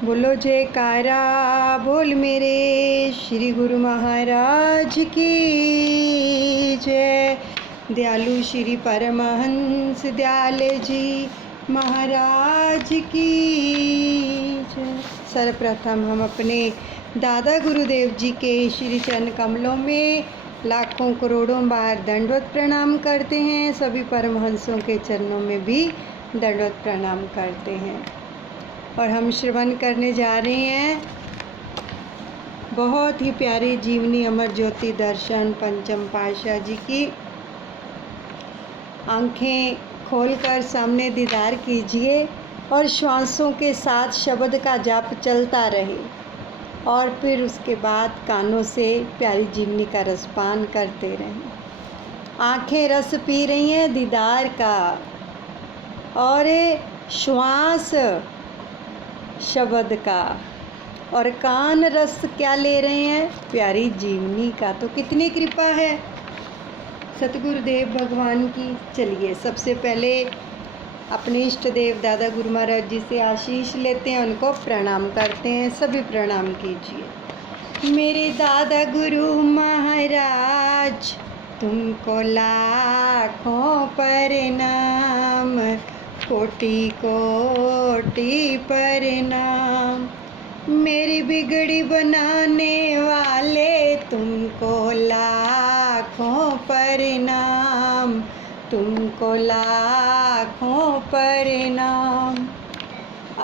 बोलो जयकारा बोल मेरे श्री गुरु महाराज की जय। दयालु श्री परमहंस दयाल जी महाराज की जय। सर्वप्रथम हम अपने दादा गुरुदेव जी के श्री चरण कमलों में लाखों करोड़ों बार दंडवत प्रणाम करते हैं। सभी परमहंसों के चरणों में भी दंडवत प्रणाम करते हैं। और हम श्रवण करने जा रहे हैं बहुत ही प्यारी जीवनी अमर ज्योति दर्शन पंचम पातशाह जी की। आंखें खोलकर सामने दीदार कीजिए और श्वासों के साथ शब्द का जाप चलता रहे और फिर उसके बाद कानों से प्यारी जीवनी का रसपान करते रहें। आंखें रस पी रही हैं दीदार का और श्वास शब्द का, और कान रस क्या ले रहे हैं? प्यारी जीवनी का। तो कितनी कृपा है सतगुरुदेव भगवान की। चलिए सबसे पहले अपने इष्ट देव दादा गुरु महाराज जी से आशीष लेते हैं, उनको प्रणाम करते हैं। सभी प्रणाम कीजिए। मेरे दादा गुरु महाराज तुमको लाखों प्रणाम, कोटि कोटि प्रणाम। मेरी बिगड़ी बनाने वाले तुमको लाखों प्रणाम, तुमको लाखों प्रणाम।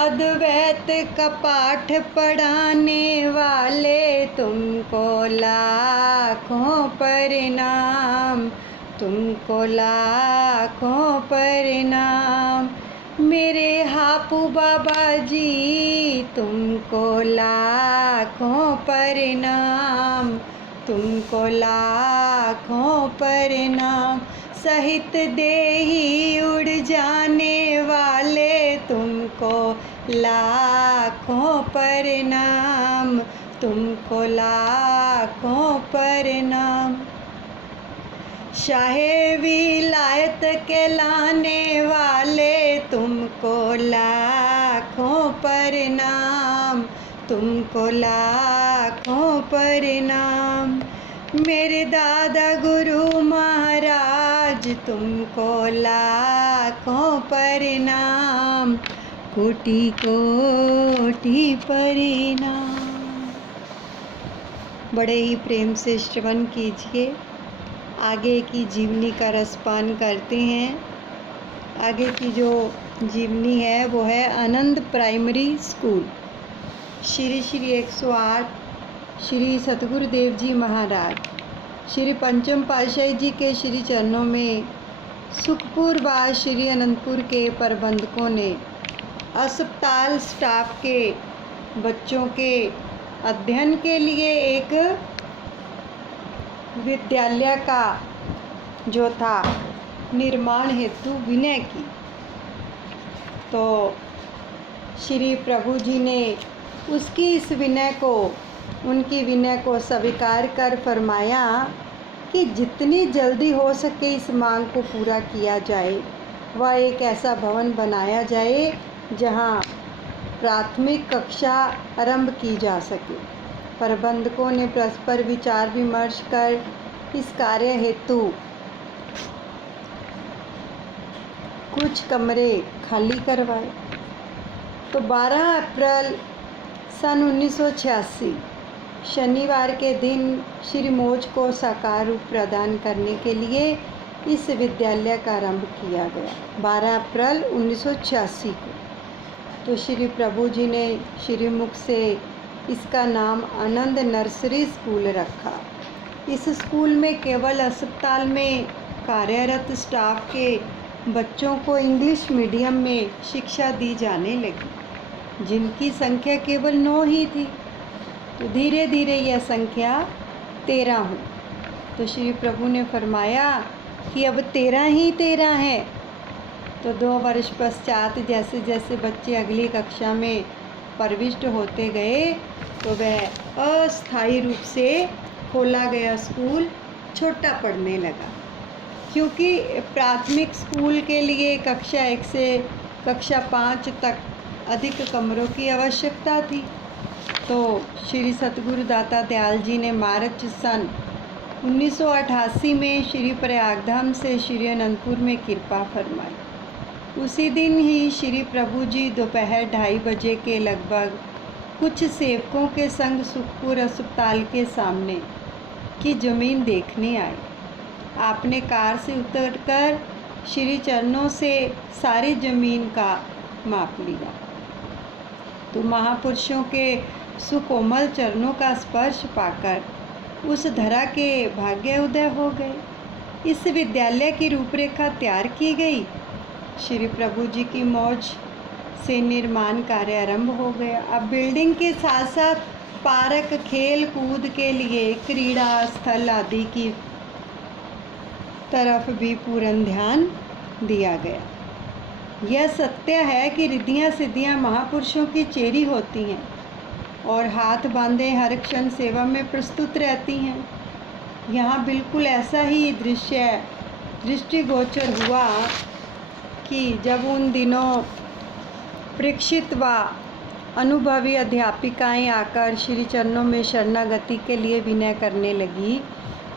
अद्वैत का पाठ पढ़ाने वाले तुमको लाखों प्रणाम, तुमको लाखों प्रणाम। मेरे हापू बाबा जी तुमको लाखों प्रणाम, तुमको लाखों प्रणाम। सहित देही उड़ जाने वाले तुमको लाखों प्रणाम, तुमको लाखों प्रणाम। शाहे विलायत के लाने वाले तुमको लाखों प्रणाम, तुमको लाखों प्रणाम। मेरे दादा गुरु महाराज तुमको लाखों प्रणाम, कोटि कोटि प्रणाम। बड़े ही प्रेम से श्रवण कीजिए। आगे की जीवनी का रसपान करते हैं। आगे की जो जीवनी है वो है आनंद प्राइमरी स्कूल। श्री श्री 108 श्री सतगुरुदेव जी महाराज श्री पंचम पातशाही जी के श्री चरणों में सुखपुर व श्री अनंतपुर के प्रबंधकों ने अस्पताल स्टाफ के बच्चों के अध्ययन के लिए एक विद्यालय का जो था निर्माण हेतु विनय की। तो श्री प्रभु जी ने उसकी इस विनय को, उनकी विनय को स्वीकार कर फरमाया कि जितनी जल्दी हो सके इस मांग को पूरा किया जाए। वह एक ऐसा भवन बनाया जाए जहां प्राथमिक कक्षा आरंभ की जा सके। प्रबंधकों ने परस्पर विचार विमर्श कर इस कार्य हेतु कुछ कमरे खाली करवाए। तो 12 अप्रैल सन 1986 शनिवार के दिन श्री मौज को साकार रूप प्रदान करने के लिए इस विद्यालय का आरंभ किया गया। 12 अप्रैल 1986 को तो श्री प्रभु जी ने श्रीमुख से इसका नाम आनंद नर्सरी स्कूल रखा। इस स्कूल में केवल अस्पताल में कार्यरत स्टाफ के बच्चों को इंग्लिश मीडियम में शिक्षा दी जाने लगी, जिनकी संख्या केवल 9 ही थी। तो धीरे धीरे यह संख्या 13 हुई। तो श्री प्रभु ने फरमाया कि अब 13 ही 13 है। तो 2 वर्ष पश्चात जैसे जैसे बच्चे अगली कक्षा में प्रविष्ट होते गए तो वह अस्थायी रूप से खोला गया स्कूल छोटा पड़ने लगा, क्योंकि प्राथमिक स्कूल के लिए कक्षा 1 से कक्षा 5 तक अधिक कमरों की आवश्यकता थी। तो श्री सतगुरु दाता दयाल जी ने मार्च सन 1988 में श्री प्रयागधाम से श्री अनंतपुर में कृपा फरमाई। उसी दिन ही श्री प्रभु जी दोपहर 2:30 बजे के लगभग कुछ सेवकों के संग सुखपुर अस्पताल के सामने की ज़मीन देखने आए। आपने कार से उतरकर श्री चरणों से सारी ज़मीन का माप लिया तो महापुरुषों के सुकोमल चरणों का स्पर्श पाकर उस धरा के भाग्य उदय हो गए। इस विद्यालय की रूपरेखा तैयार की गई। श्री प्रभु जी की मौज से निर्माण कार्य आरंभ हो गया। अब बिल्डिंग के साथ साथ पार्क, खेल कूद के लिए क्रीड़ा स्थल आदि की तरफ भी पूर्ण ध्यान दिया गया। यह सत्य है कि रिद्धियाँ सिद्धियाँ महापुरुषों की चेरी होती हैं और हाथ बांधे हर क्षण सेवा में प्रस्तुत रहती हैं। यहाँ बिल्कुल ऐसा ही दृष्टिगोचर हुआ कि जब उन दिनों परीक्षित व अनुभवी अध्यापिकाएं आकर श्री चरणों में शरणागति के लिए विनय करने लगी।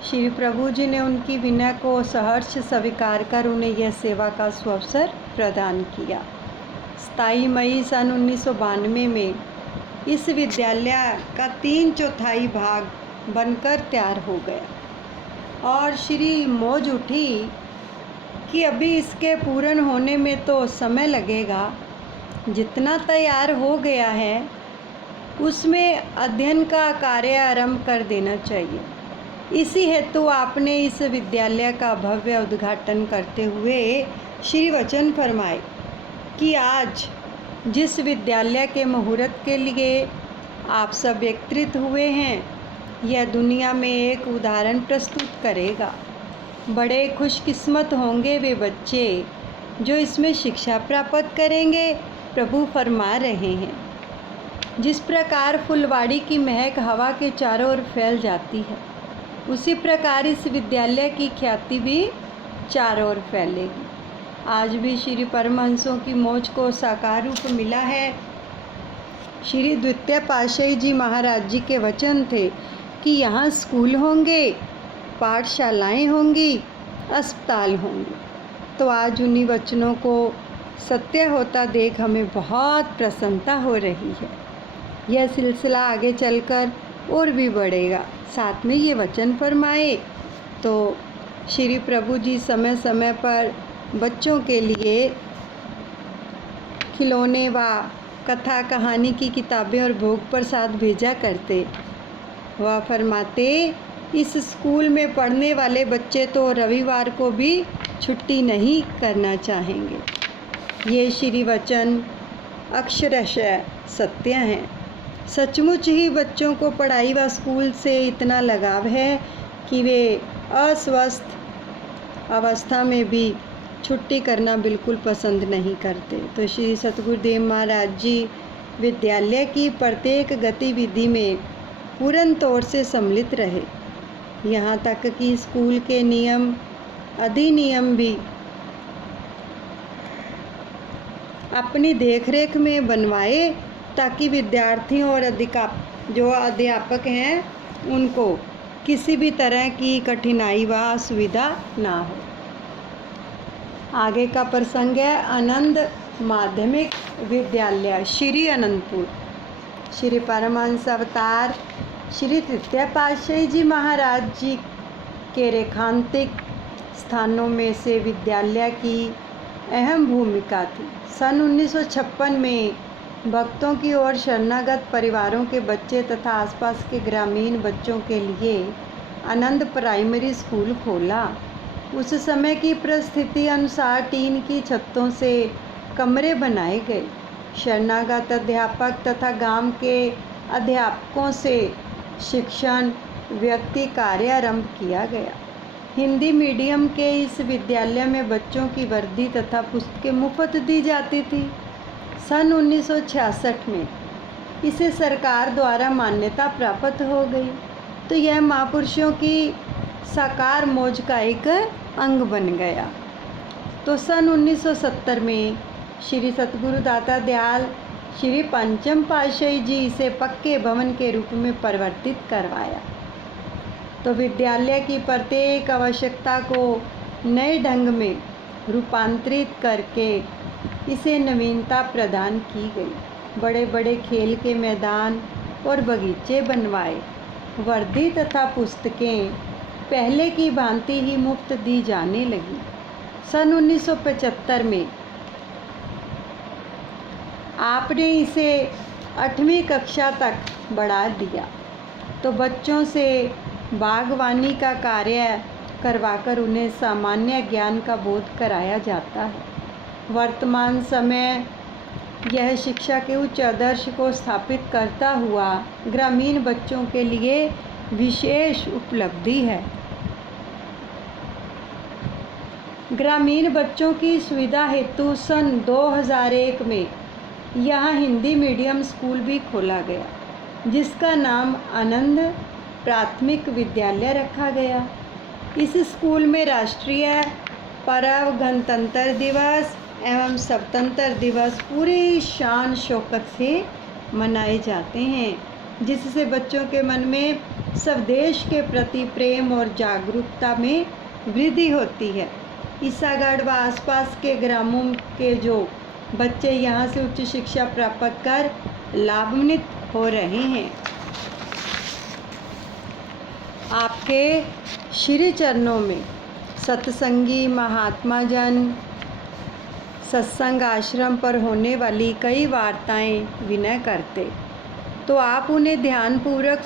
श्री प्रभु जी ने उनकी विनय को सहर्ष स्वीकार कर उन्हें यह सेवा का सुअवसर प्रदान किया। 27 मई सन 1992 में इस विद्यालय का 3/4 भाग बनकर तैयार हो गया और श्री मौज उठी कि अभी इसके पूर्ण होने में तो समय लगेगा। जितना तैयार हो गया है उसमें अध्ययन का कार्य आरंभ कर देना चाहिए। इसी हेतु आपने इस विद्यालय का भव्य उद्घाटन करते हुए श्री वचन फरमाए कि आज जिस विद्यालय के मुहूर्त के लिए आप सब एकत्रित हुए हैं, यह दुनिया में एक उदाहरण प्रस्तुत करेगा। बड़े खुशकिस्मत होंगे वे बच्चे जो इसमें शिक्षा प्राप्त करेंगे। प्रभु फरमा रहे हैं, जिस प्रकार फुलवाड़ी की महक हवा के चारों ओर फैल जाती है, उसी प्रकार इस विद्यालय की ख्याति भी चारों ओर फैलेगी। आज भी श्री परमहंसों की मौज को साकार रूप मिला है। श्री द्वितीय पातशाही जी महाराज जी के वचन थे कि यहाँ स्कूल होंगे, पाठशालाएं होंगी, अस्पताल होंगे। तो आज उन्हीं वचनों को सत्य होता देख हमें बहुत प्रसन्नता हो रही है। यह सिलसिला आगे चलकर और भी बढ़ेगा। साथ में ये वचन फरमाए तो श्री प्रभु जी समय समय पर बच्चों के लिए खिलौने व कथा कहानी की किताबें और भोग प्रसाद भेजा करते। वह फरमाते, इस स्कूल में पढ़ने वाले बच्चे तो रविवार को भी छुट्टी नहीं करना चाहेंगे। ये श्री वचन अक्षरशः सत्य हैं। सचमुच ही बच्चों को पढ़ाई व स्कूल से इतना लगाव है कि वे अस्वस्थ अवस्था में भी छुट्टी करना बिल्कुल पसंद नहीं करते। तो श्री सतगुरुदेव महाराज जी विद्यालय की प्रत्येक गतिविधि में पूर्ण तौर से सम्मिलित रहे। यहाँ तक कि स्कूल के नियम अधिनियम भी अपनी देखरेख में बनवाए ताकि विद्यार्थियों और अध्यापक हैं उनको किसी भी तरह की कठिनाई व असुविधा ना हो। आगे का प्रसंग है आनंद माध्यमिक विद्यालय श्री अनंतपुर। श्री परमहंस अवतार श्री तृतीय पातशाही जी महाराज जी के रेखांतिक स्थानों में से विद्यालय की अहम भूमिका थी। सन 1956 में भक्तों की ओर शरणागत परिवारों के बच्चे तथा आसपास के ग्रामीण बच्चों के लिए आनंद प्राइमरी स्कूल खोला। उस समय की परिस्थिति अनुसार टीन की छतों से कमरे बनाए गए। शरणागत अध्यापक तथा गांव के अध्यापकों से शिक्षण व्यक्ति कार्य आरंभ किया गया। हिंदी मीडियम के इस विद्यालय में बच्चों की वर्दी तथा पुस्तकें मुफ्त दी जाती थी। सन 1966 में इसे सरकार द्वारा मान्यता प्राप्त हो गई। तो यह महापुरुषों की साकार मौज का एक अंग बन गया। तो सन 1970 में श्री सतगुरु दाता दयाल श्री पंचम पातशाही जी इसे पक्के भवन के रूप में परिवर्तित करवाया। तो विद्यालय की प्रत्येक आवश्यकता को नए ढंग में रूपांतरित करके इसे नवीनता प्रदान की गई। बड़े बड़े खेल के मैदान और बगीचे बनवाए। वर्दी तथा पुस्तकें पहले की भांति ही मुफ्त दी जाने लगी। सन 1975 में आपने इसे 8वीं कक्षा तक बढ़ा दिया। तो बच्चों से बागवानी का कार्य करवाकर उन्हें सामान्य ज्ञान का बोध कराया जाता है। वर्तमान समय यह शिक्षा के उच्च आदर्श को स्थापित करता हुआ ग्रामीण बच्चों के लिए विशेष उपलब्धि है। ग्रामीण बच्चों की सुविधा हेतु सन 2001 में यहाँ हिंदी मीडियम स्कूल भी खोला गया, जिसका नाम आनंद प्राथमिक विद्यालय रखा गया। इस स्कूल में राष्ट्रीय पर्व, गणतंत्र दिवस एवं स्वतंत्रता दिवस पूरी शान शौकत से मनाए जाते हैं, जिससे बच्चों के मन में स्वदेश के प्रति प्रेम और जागरूकता में वृद्धि होती है। ईसागढ़ व आसपास के ग्रामों के जो बच्चे यहाँ से उच्च शिक्षा प्राप्त कर लाभान्वित हो रहे हैं। आपके श्री चरणों में सत्संगी महात्मा जन सत्संग आश्रम पर होने वाली कई वार्ताएं विनय करते, तो आप उन्हें ध्यानपूर्वक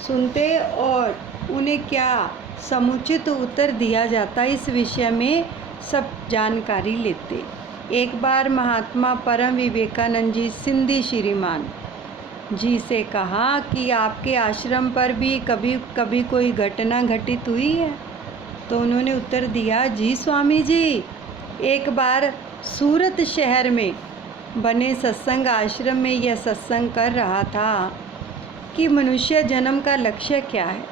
सुनते और उन्हें क्या समुचित उत्तर दिया जाता इस विषय में सब जानकारी लेते। एक बार महात्मा परम विवेकानंद जी सिंधी श्रीमान जी से कहा कि आपके आश्रम पर भी कभी कभी कोई घटना घटित हुई है? तो उन्होंने उत्तर दिया, जी स्वामी जी, एक बार सूरत शहर में बने सत्संग आश्रम में यह सत्संग कर रहा था कि मनुष्य जन्म का लक्ष्य क्या है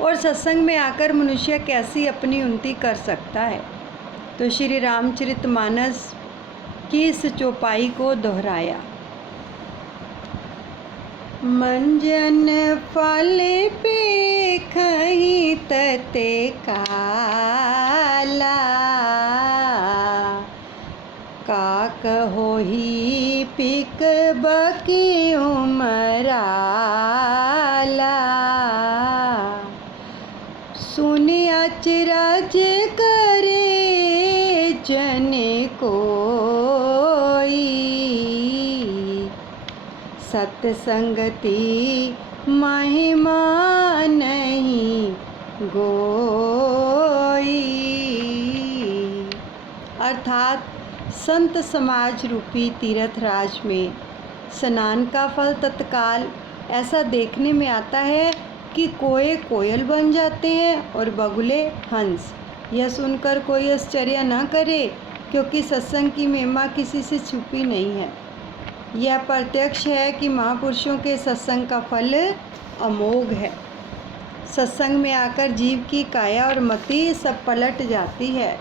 और सत्संग में आकर मनुष्य कैसी अपनी उन्नति कर सकता है। तो श्री रामचरितमानस की इस चौपाई को दोहराया। मंजन फल पे खही तते काला, का कहोही पिक बकी उमराला, सुन अचरज करे जन कोई, सत्संगति महिमा नहीं गोई। अर्थात संत समाज रूपी तीर्थराज में स्नान का फल तत्काल ऐसा देखने में आता है कि कोए कोयल बन जाते हैं और बगुले हंस। यह सुनकर कोई आश्चर्य न करे, क्योंकि सत्संग की महिमा किसी से छुपी नहीं है। यह प्रत्यक्ष है कि महापुरुषों के सत्संग का फल अमोघ है। सत्संग में आकर जीव की काया और मति सब पलट जाती है।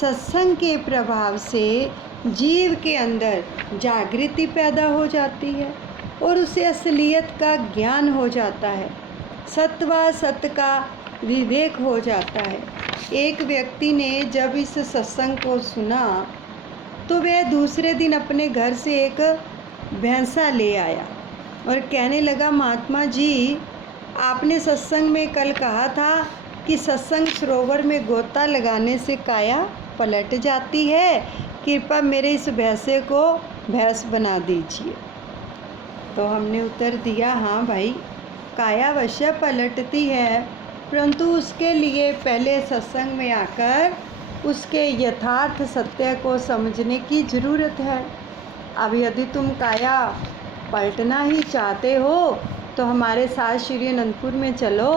सत्संग के प्रभाव से जीव के अंदर जागृति पैदा हो जाती है और उसे असलियत का ज्ञान हो जाता है। सत्य व सत्य का विवेक हो जाता है। एक व्यक्ति ने जब इस सत्संग को सुना तो वह दूसरे दिन अपने घर से एक भैंसा ले आया और कहने लगा, महात्मा जी, आपने सत्संग में कल कहा था कि सत्संग सरोवर में गोता लगाने से काया पलट जाती है, कृपया मेरे इस भैंसे को भैंस बना दीजिए। तो हमने उत्तर दिया, हाँ भाई, काया अवश्य पलटती है, परंतु उसके लिए पहले सत्संग में आकर उसके यथार्थ सत्य को समझने की ज़रूरत है। अब यदि तुम काया पलटना ही चाहते हो तो हमारे साथ श्री अनंतपुर में चलो।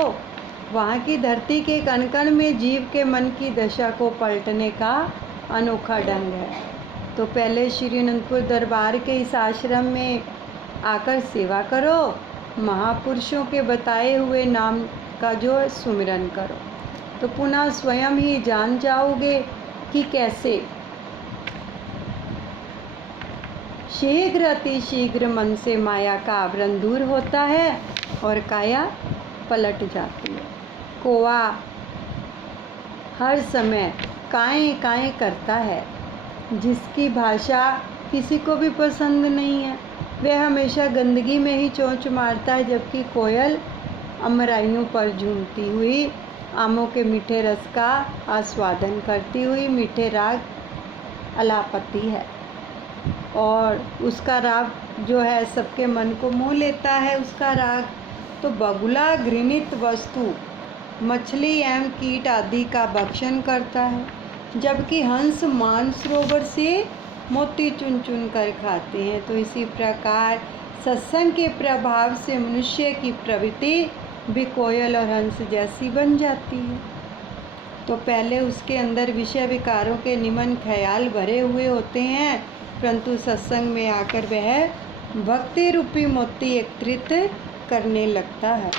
वहाँ की धरती के कण कण में जीव के मन की दशा को पलटने का अनोखा ढंग है। तो पहले श्री अनंतपुर दरबार के इस आश्रम में आकर सेवा करो, महापुरुषों के बताए हुए नाम का जो सुमिरन करो, तो पुनः स्वयं ही जान जाओगे कि कैसे शीघ्र अति शीघ्र मन से माया का आवरण दूर होता है और काया पलट जाती है। कौवा हर समय काएँ काएँ करता है, जिसकी भाषा किसी को भी पसंद नहीं है। वह हमेशा गंदगी में ही चोंच मारता है, जबकि कोयल अमराइयों पर झूमती हुई आमों के मीठे रस का आस्वादन करती हुई मीठे राग अलापती है, और उसका राग जो है सबके मन को मोह लेता है। उसका राग तो बगुला घृणित वस्तु मछली एवं कीट आदि का भक्षण करता है, जबकि हंस मानसरोवर से मोती चुन चुन कर खाते हैं। तो इसी प्रकार सत्संग के प्रभाव से मनुष्य की प्रवृत्ति भी कोयल और हंस जैसी बन जाती है। तो पहले उसके अंदर विषय विकारों के निमन ख्याल भरे हुए होते हैं, परंतु सत्संग में आकर वह भक्ति रूपी मोती एकत्रित करने लगता है।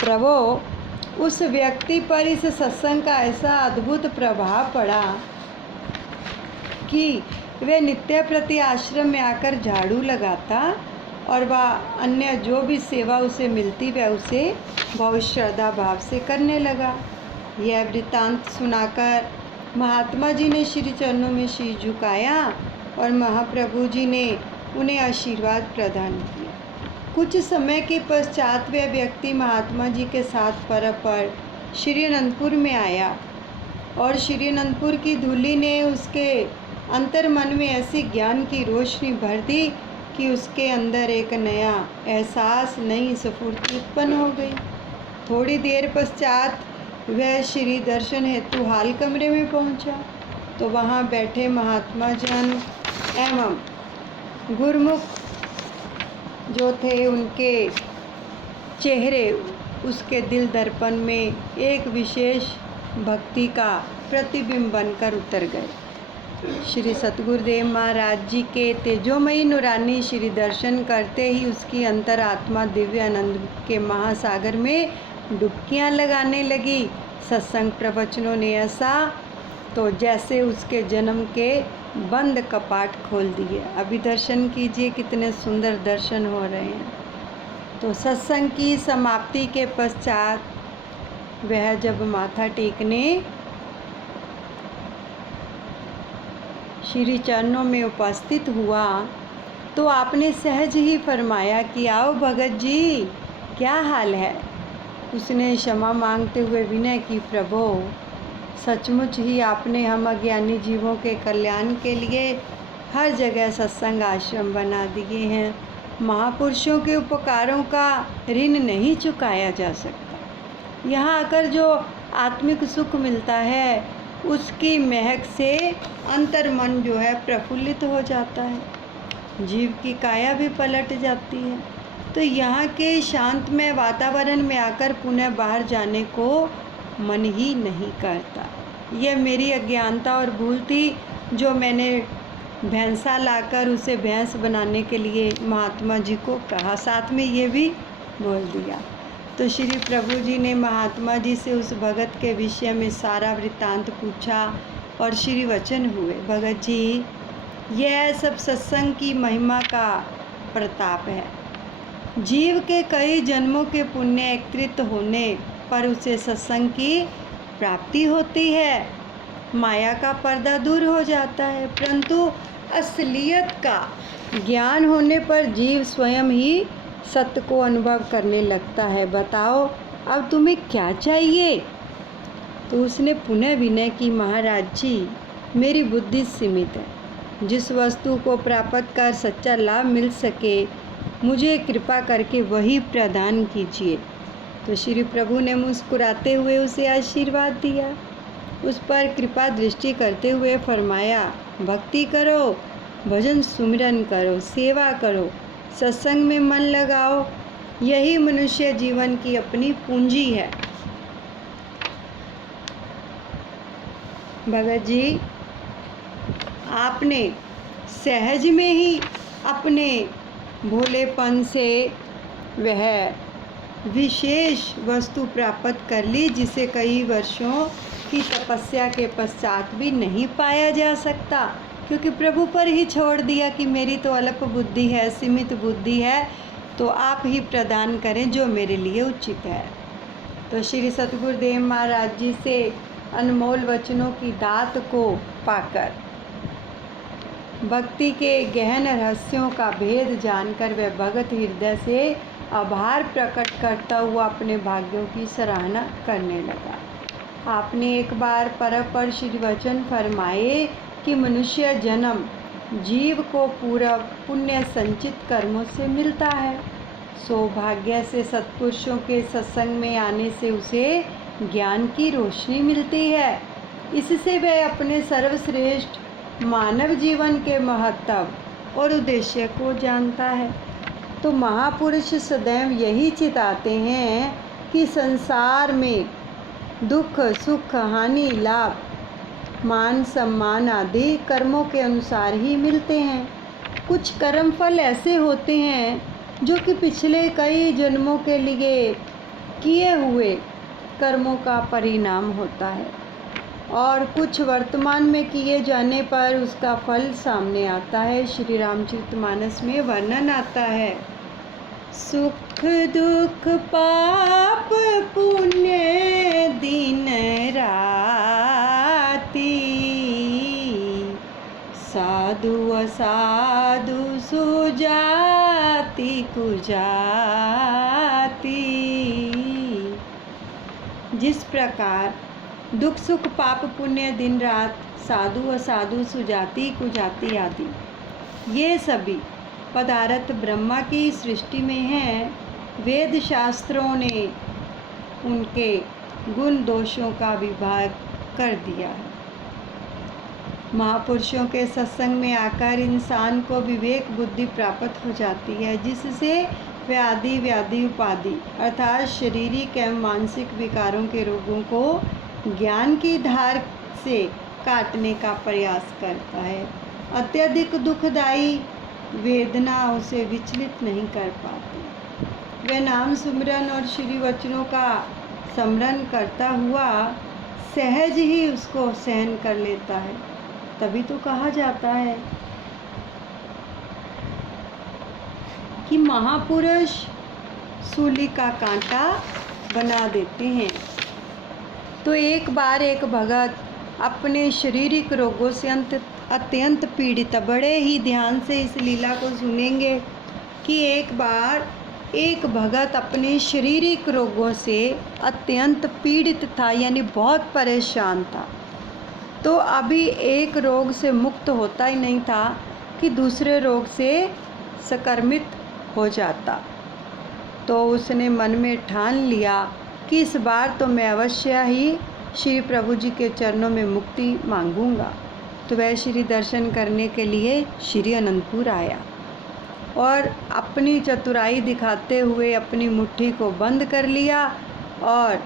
प्रभु, उस व्यक्ति पर इस सत्संग का ऐसा अद्भुत प्रभाव पड़ा कि वह नित्य प्रति आश्रम में आकर झाड़ू लगाता और वह अन्य जो भी सेवा उसे मिलती वह उसे बहुत श्रद्धा भाव से करने लगा। यह वृत्तांत सुनाकर महात्मा जी ने श्री चरणों में शीश झुकाया और महाप्रभु जी ने उन्हें आशीर्वाद प्रदान किया। कुछ समय के पश्चात वह व्यक्ति महात्मा जी के साथ पर श्री अनंतपुर में आया और श्री अनंतपुर की धूली ने उसके अंतर मन में ऐसी ज्ञान की रोशनी भर दी कि उसके अंदर एक नया एहसास, नई स्फूर्ति उत्पन्न हो गई। थोड़ी देर पश्चात वह श्री दर्शन हेतु हाल कमरे में पहुंचा, तो वहां बैठे महात्मा जन एवं गुरुमुख जो थे, उनके चेहरे उसके दिल दर्पण में एक विशेष भक्ति का प्रतिबिंब बनकर उतर गए। श्री सतगुरुदेव महाराज जी के तेजोमयी नुरानी श्री दर्शन करते ही उसकी अंतरात्मा दिव्य आनंद के महासागर में डुबकियां लगाने लगी। सत्संग प्रवचनों ने ऐसा तो जैसे उसके जन्म के बंद कपाट खोल दिए। अभी दर्शन कीजिए, कितने सुंदर दर्शन हो रहे हैं। तो सत्संग की समाप्ति के पश्चात वह जब माथा टेकने श्री चरणों में उपस्थित हुआ, तो आपने सहज ही फरमाया कि आओ भगत जी, क्या हाल है। उसने क्षमा मांगते हुए विनय की, प्रभु सचमुच ही आपने हम अज्ञानी जीवों के कल्याण के लिए हर जगह सत्संग आश्रम बना दिए हैं। महापुरुषों के उपकारों का ऋण नहीं चुकाया जा सकता। यहाँ आकर जो आत्मिक सुख मिलता है, उसकी महक से अंतर मन जो है प्रफुल्लित हो जाता है, जीव की काया भी पलट जाती है। तो यहाँ के शांतमय वातावरण में आकर पुनः बाहर जाने को मन ही नहीं करता। यह मेरी अज्ञानता और भूल थी, जो मैंने भैंसा लाकर उसे भैंस बनाने के लिए महात्मा जी को कहा, साथ में ये भी बोल दिया। तो श्री प्रभु जी ने महात्मा जी से उस भगत के विषय में सारा वृत्तांत पूछा और श्री वचन हुए, भगत जी, यह सब सत्संग की महिमा का प्रताप है। जीव के कई जन्मों के पुण्य एकत्रित होने पर उसे सत्संग की प्राप्ति होती है। माया का पर्दा दूर हो जाता है, परंतु असलियत का ज्ञान होने पर जीव स्वयं ही सत्य को अनुभव करने लगता है। बताओ अब तुम्हें क्या चाहिए। तो उसने पुनः विनय की, महाराज जी, मेरी बुद्धि सीमित है। जिस वस्तु को प्राप्त कर सच्चा लाभ मिल सके, मुझे कृपा करके वही प्रदान कीजिए। तो श्री प्रभु ने मुस्कुराते हुए उसे आशीर्वाद दिया। उस पर कृपा दृष्टि करते हुए फरमाया, भक्ति करो, भजन सुमिरन करो, सेवा करो, सत्संग में मन लगाओ, यही मनुष्य जीवन की अपनी पूंजी है। भगत जी, आपने सहज में ही अपने भोलेपन से वह विशेष वस्तु प्राप्त कर ली, जिसे कई वर्षों की तपस्या के पश्चात भी नहीं पाया जा सकता। क्योंकि प्रभु पर ही छोड़ दिया कि मेरी तो अल्प बुद्धि है, सीमित बुद्धि है, तो आप ही प्रदान करें जो मेरे लिए उचित है। तो श्री सतगुरुदेव महाराज जी से अनमोल वचनों की दात को पाकर, भक्ति के गहन रहस्यों का भेद जानकर वह भगत हृदय से आभार प्रकट करता हुआ अपने भाग्यों की सराहना करने लगा। आपने एक बार पर श्री वचन फरमाए कि मनुष्य जन्म जीव को पूरा पुण्य संचित कर्मों से मिलता है। सौभाग्य से सत्पुरुषों के सत्संग में आने से उसे ज्ञान की रोशनी मिलती है। इससे वह अपने सर्वश्रेष्ठ मानव जीवन के महत्व और उद्देश्य को जानता है। तो महापुरुष सदैव यही चिताते हैं कि संसार में दुख, सुख, हानि, लाभ, मान, सम्मान आदि कर्मों के अनुसार ही मिलते हैं। कुछ कर्म फल ऐसे होते हैं जो कि पिछले कई जन्मों के लिए किए हुए कर्मों का परिणाम होता है, और कुछ वर्तमान में किए जाने पर उसका फल सामने आता है। श्री रामचरितमानस में वर्णन आता है, सुख दुख पाप पुण्य दिन राति, साधु असाधु सुजाति कुजाति। जिस प्रकार दुख सुख पाप पुण्य दिन रात, साधु असाधु सुजाति कुजाति आदि ये सभी पदार्थ ब्रह्मा की सृष्टि में हैं, वेद शास्त्रों ने उनके गुण दोषों का विभाग कर दिया है। महापुरुषों के सत्संग में आकर इंसान को विवेक बुद्धि प्राप्त हो जाती है, जिससे वह आदि व्याधि उपाधि अर्थात शारीरिक एवं मानसिक विकारों के रोगों को ज्ञान की धार से काटने का प्रयास करता है। अत्यधिक दुखदायी वेदना उसे विचलित नहीं कर पाती। वह नाम सुमिरन और श्री वचनों का स्मरण करता हुआ सहज ही उसको सहन कर लेता है। तभी तो कहा जाता है कि महापुरुष सूली का कांटा बना देते हैं। तो एक बार एक भगत अपने शारीरिक रोगों से अत्यंत पीड़ित, बड़े ही ध्यान से इस लीला को सुनेंगे कि एक बार एक भगत अपने शारीरिक रोगों से अत्यंत पीड़ित था, यानी बहुत परेशान था। तो अभी एक रोग से मुक्त होता ही नहीं था कि दूसरे रोग से संक्रमित हो जाता। तो उसने मन में ठान लिया कि इस बार तो मैं अवश्य ही श्री प्रभु जी के चरणों में मुक्ति मांगूंगा। तो वह श्री दर्शन करने के लिए श्री अनंतपुर आया और अपनी चतुराई दिखाते हुए अपनी मुट्ठी को बंद कर लिया और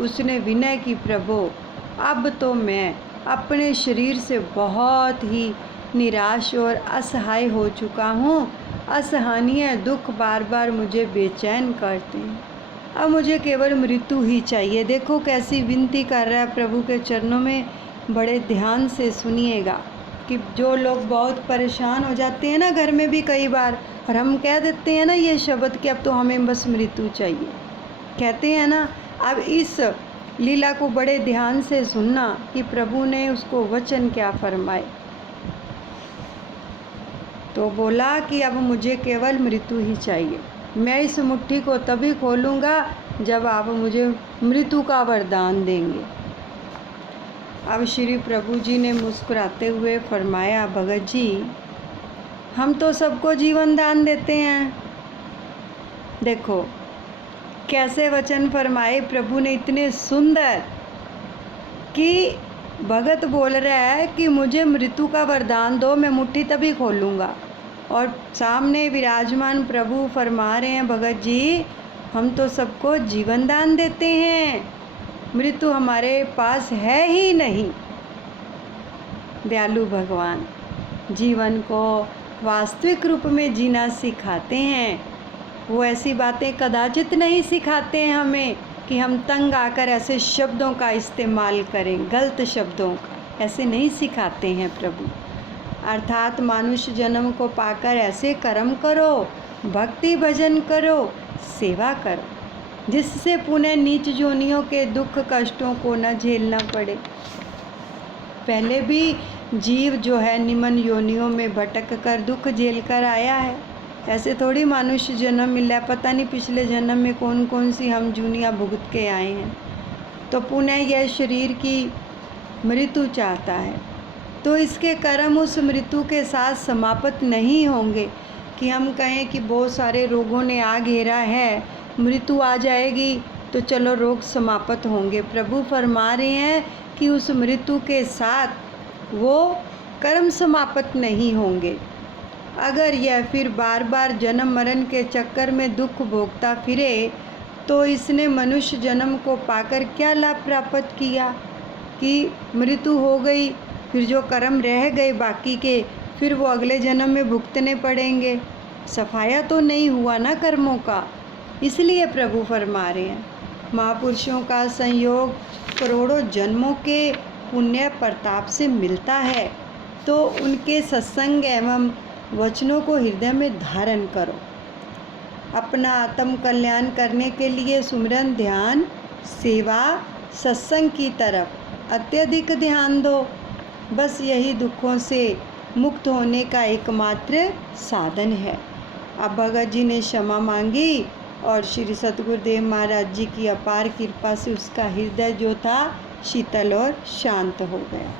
उसने विनय की, प्रभु अब तो मैं अपने शरीर से बहुत ही निराश और असहाय हो चुका हूँ। असहनीय दुख बार बार मुझे बेचैन करते हैं। अब मुझे केवल मृत्यु ही चाहिए। देखो कैसी विनती कर रहा है प्रभु के चरणों में। बड़े ध्यान से सुनिएगा कि जो लोग बहुत परेशान हो जाते हैं ना घर में भी कई बार, और हम कह देते हैं ना ये शब्द कि अब तो हमें बस मृत्यु चाहिए, कहते हैं ना। अब इस लीला को बड़े ध्यान से सुनना कि प्रभु ने उसको वचन क्या फरमाए। तो बोला कि अब मुझे केवल मृत्यु ही चाहिए। मैं इस मुट्ठी को तभी खोलूँगा जब आप मुझे मृत्यु का वरदान देंगे। अब श्री प्रभु जी ने मुस्कुराते हुए फरमाया, भगत जी हम तो सबको जीवन दान देते हैं। देखो कैसे वचन फरमाए प्रभु ने, इतने सुंदर कि भगत बोल रहा है कि मुझे मृत्यु का वरदान दो, मैं मुट्ठी तभी खोलूँगा। और सामने विराजमान प्रभु फरमा रहे हैं, भगत जी हम तो सबको जीवन दान देते हैं, मृत्यु हमारे पास है ही नहीं। दयालु भगवान जीवन को वास्तविक रूप में जीना सिखाते हैं। वो ऐसी बातें कदाचित नहीं सिखाते हैं हमें कि हम तंग आकर ऐसे शब्दों का इस्तेमाल करें, गलत शब्दों का। ऐसे नहीं सिखाते हैं प्रभु। अर्थात मनुष्य जन्म को पाकर ऐसे कर्म करो, भक्ति भजन करो, सेवा करो, जिससे पुनः नीच योनियों के दुख कष्टों को न झेलना पड़े। पहले भी जीव जो है निम्न योनियों में भटक कर दुख झेल कर आया है। ऐसे थोड़ी मनुष्य जन्म मिला है, पता नहीं पिछले जन्म में कौन कौन सी हम जूनियाँ भुगत के आए हैं। तो पुनः यह शरीर की मृत्यु चाहता है, तो इसके कर्म उस मृत्यु के साथ समाप्त नहीं होंगे कि हम कहें कि बहुत सारे रोगों ने आ घेरा है, मृत्यु आ जाएगी तो चलो रोग समाप्त होंगे। प्रभु फरमा रहे हैं कि उस मृत्यु के साथ वो कर्म समाप्त नहीं होंगे। अगर यह फिर बार बार जन्म मरण के चक्कर में दुख भोगता फिरे तो इसने मनुष्य जन्म को पाकर क्या लाभ प्राप्त किया कि मृत्यु हो गई, फिर जो कर्म रह गए बाकी के फिर वो अगले जन्म में भुगतने पड़ेंगे। सफाया तो नहीं हुआ ना कर्मों का। इसलिए प्रभु फरमा रहे हैं महापुरुषों का संयोग करोड़ों जन्मों के पुण्य प्रताप से मिलता है, तो उनके सत्संग एवं वचनों को हृदय में धारण करो। अपना आत्म कल्याण करने के लिए सुमिरन, ध्यान, सेवा, सत्संग की तरफ अत्यधिक ध्यान दो। बस यही दुखों से मुक्त होने का एकमात्र साधन है। अब भगत जी ने क्षमा मांगी और श्री सतगुरुदेव महाराज जी की अपार कृपा से उसका हृदय जो था शीतल और शांत हो गया।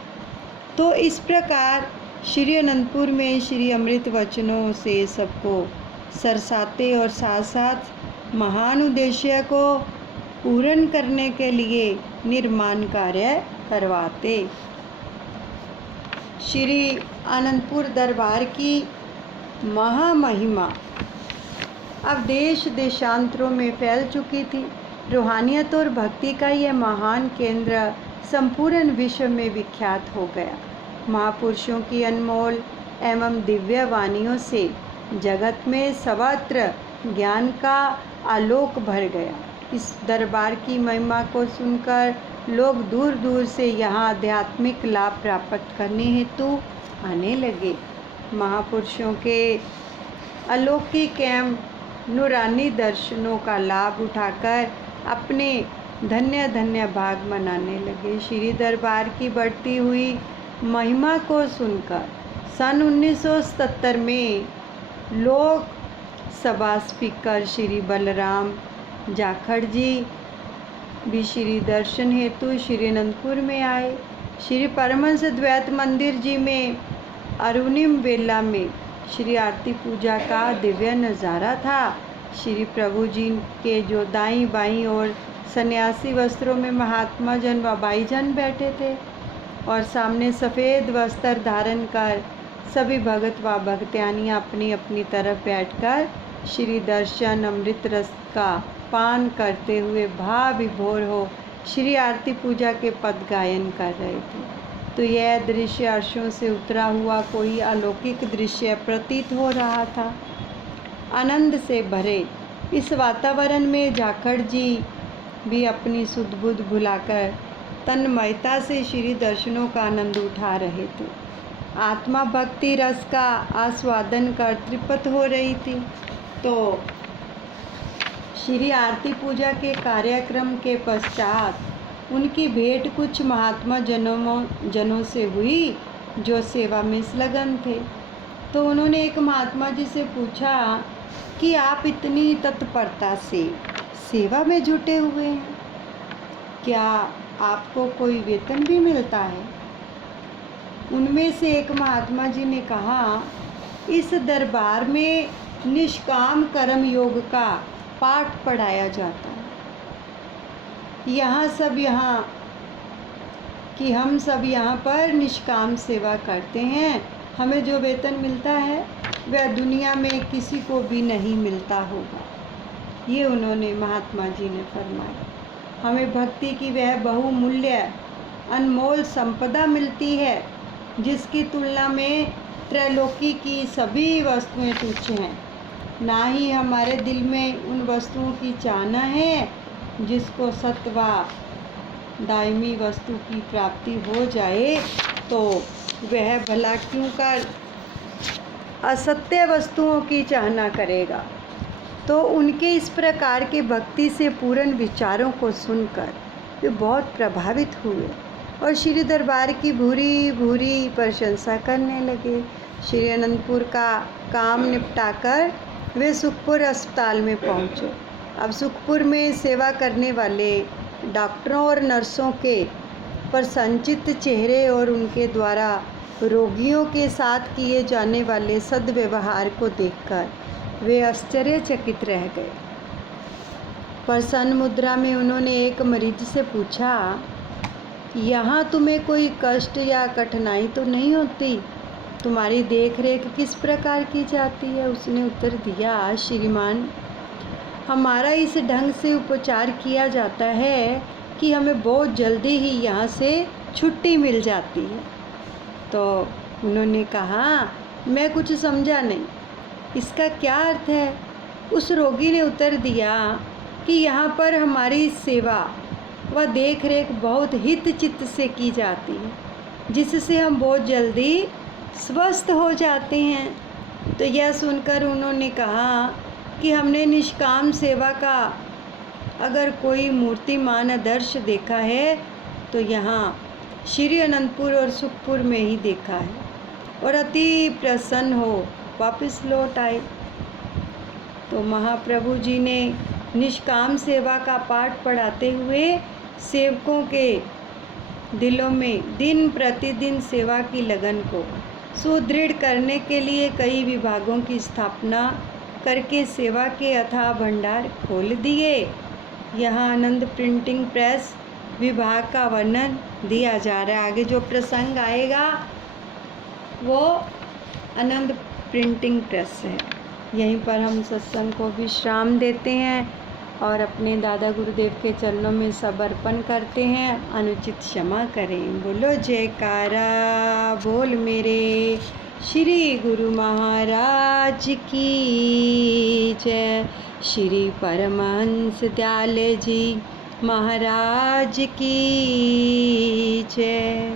तो इस प्रकार श्री अनंतपुर में श्री अमृत वचनों से सबको सरसाते और साथ साथ महान उद्देश्य को पूर्ण करने के लिए निर्माण कार्य करवाते। श्री अनंतपुर दरबार की महामहिमा अब देश देशांतरों में फैल चुकी थी। रूहानियत और भक्ति का यह महान केंद्र संपूर्ण विश्व में विख्यात हो गया। महापुरुषों की अनमोल एवं दिव्य वाणियों से जगत में सर्वत्र ज्ञान का आलोक भर गया। इस दरबार की महिमा को सुनकर लोग दूर दूर से यहाँ आध्यात्मिक लाभ प्राप्त करने हेतु आने लगे। महापुरुषों के अलौकिक एवं नूरानी दर्शनों का लाभ उठाकर अपने धन्य धन्य भाग मनाने लगे। श्री दरबार की बढ़ती हुई महिमा को सुनकर सन 1977 में लोक सभा स्पीकर श्री बलराम जाखड़ जी भी श्री दर्शन हेतु श्री अनंतपुर में आए। श्री परमहंस द्वैत मंदिर जी में अरुणिम वेला में श्री आरती पूजा का दिव्य नज़ारा था। श्री प्रभु जी के जो दाईं बाईं और सन्यासी वस्त्रों में महात्मा जन व बाई जन बैठे थे और सामने सफ़ेद वस्त्र धारण कर सभी भगत व भक्त्यानियाँ अपनी अपनी तरफ बैठकर श्री दर्शन अमृत रस का पान करते हुए भाव विभोर हो श्री आरती पूजा के पद गायन कर रहे थे। तो यह दृश्य अर्शों से उतरा हुआ कोई अलौकिक दृश्य प्रतीत हो रहा था। आनंद से भरे इस वातावरण में जाखड़ जी भी अपनी सुध बुध भुलाकर तन्मयता से श्री दर्शनों का आनंद उठा रहे थे। आत्मा भक्ति रस का आस्वादन कर तृप्त हो रही थी। तो श्री आरती पूजा के कार्यक्रम के पश्चात उनकी भेंट कुछ महात्मा जनों से हुई जो सेवा में संलग्न थे। तो उन्होंने एक महात्मा जी से पूछा कि आप इतनी तत्परता से सेवा में जुटे हुए हैं, क्या आपको कोई वेतन भी मिलता है? उनमें से एक महात्मा जी ने कहा, इस दरबार में निष्काम कर्म योग का पाठ पढ़ाया जाता है। हम सब यहाँ पर निष्काम सेवा करते हैं। हमें जो वेतन मिलता है वह दुनिया में किसी को भी नहीं मिलता होगा। ये उन्होंने महात्मा जी ने फरमाया। हमें भक्ति की वह बहुमूल्य अनमोल संपदा मिलती है जिसकी तुलना में त्रैलोकी की सभी वस्तुएं तुच्छ हैं। ना ही हमारे दिल में उन वस्तुओं की चाहना है जिसको सत्वा दायमी वस्तु की प्राप्ति हो जाए तो वह भला क्यों कर असत्य वस्तुओं की चाहना करेगा। तो उनके इस प्रकार के भक्ति से पूर्ण विचारों को सुनकर वे बहुत प्रभावित हुए और श्री दरबार की भूरी भूरी प्रशंसा करने लगे। श्री अनंतपुर का काम निपटाकर वे सुखपुर अस्पताल में पहुँचे। अब सुखपुर में सेवा करने वाले डॉक्टरों और नर्सों के प्रसन्नचित्त चेहरे और उनके द्वारा रोगियों के साथ किए जाने वाले सद्व्यवहार को देखकर वे आश्चर्यचकित रह गए। प्रसन्न मुद्रा में उन्होंने एक मरीज से पूछा, यहाँ तुम्हें कोई कष्ट या कठिनाई तो नहीं होती? तुम्हारी देख रेख किस प्रकार की जाती है? उसने उत्तर दिया, श्रीमान, हमारा इस ढंग से उपचार किया जाता है कि हमें बहुत जल्दी ही यहाँ से छुट्टी मिल जाती है। तो उन्होंने कहा, मैं कुछ समझा नहीं, इसका क्या अर्थ है? उस रोगी ने उत्तर दिया कि यहाँ पर हमारी सेवा व देख रेख बहुत हित चित्त से की जाती है, जिससे हम बहुत जल्दी स्वस्थ हो जाते हैं। तो यह सुनकर उन्होंने कहा कि हमने निष्काम सेवा का अगर कोई मूर्तिमान आदर्श देखा है तो यहाँ श्री अनंतपुर और सुखपुर में ही देखा है, और अति प्रसन्न हो वापस लौट आए। तो महाप्रभु जी ने निष्काम सेवा का पाठ पढ़ाते हुए सेवकों के दिलों में दिन प्रतिदिन सेवा की लगन को सुदृढ़ करने के लिए कई विभागों की स्थापना करके सेवा के अथाह भंडार खोल दिए। यहाँ आनंद प्रिंटिंग प्रेस विभाग का वर्णन दिया जा रहा है। आगे जो प्रसंग आएगा वो आनंद प्रिंटिंग प्रेस है। यहीं पर हम सत्संग को विश्राम देते हैं और अपने दादा गुरुदेव के चरणों में समर्पण करते हैं। अनुचित क्षमा करें। बोलो जयकारा बोल मेरे श्री गुरु महाराज की जय। श्री परमहंस दयाल जी महाराज की जय।